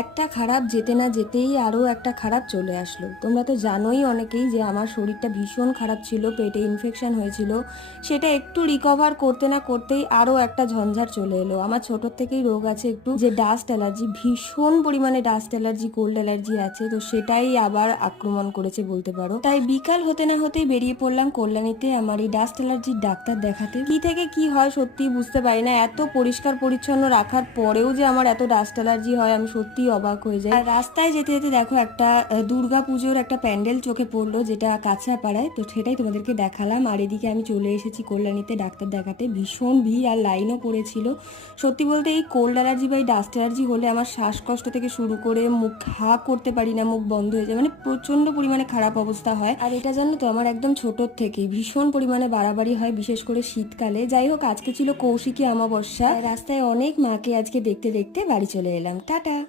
একটা খারাপ যেতে না যেতেই আরও একটা খারাপ চলে আসলো। তোমরা তো জানোই অনেকেই যে আমার শরীরটা ভীষণ খারাপ ছিল, পেটে ইনফেকশন হয়েছিল। সেটা একটু রিকভার করতে না করতেই আরও একটা ঝঞ্ঝাট চলে এলো। আমার ছোটোর থেকেই রোগ আছে একটু, যে ডাস্ট অ্যালার্জি, ভীষণ পরিমাণে ডাস্ট অ্যালার্জি, কোল্ড অ্যালার্জি আছে। তো সেটাই আবার আক্রমণ করেছে বলতে পারো। তাই বিকাল হতে না হতেই বেরিয়ে পড়লাম কল্যাণীতে আমার এই ডাস্ট অ্যালার্জির ডাক্তার দেখাতে। কি থেকে কি হয় সত্যি বুঝতে পারি না। এত পরিষ্কার পরিচ্ছন্ন রাখার পরেও যে আমার এত ডাস্ট অ্যালার্জি হয়, আমি সত্যিই অবাক হয়ে যাই। আর রাস্তায় যেতে যেতে দেখো একটা দুর্গা পুজোর একটা প্যান্ডেল চোখে পড়লো, যেটা কাছড়াপাড়ায়। তো সেটাই তোমাদেরকে দেখালাম। আর এদিকে আমি চলে এসেছি কল্যাণীতে ডাক্তার দেখাতে। ভীষণ ভিড় আর লাইনও পড়েছিল। সত্যি বলতে এই কোল্ড অ্যালার্জি বা এই ডাস্ট অ্যালার্জি হলে আমার শ্বাসকষ্ট থেকে শুরু করে মুখ হা করতে পারি না, মুখ বন্ধ হয়ে যায়, মানে প্রচন্ড পরিমাণে খারাপ অবস্থা হয়। আর এটা জানো তো আমার একদম ছোটোর থেকেই ভীষণ পরিমাণে বাড়াবাড়ি হয়, বিশেষ করে শীতকালে। যাই হোক, আজকে ছিল কৌশিকী অমাবস্যা। রাস্তায় অনেক মাকে আজকে দেখতে দেখতে বাড়ি চলে এলাম। টাটা।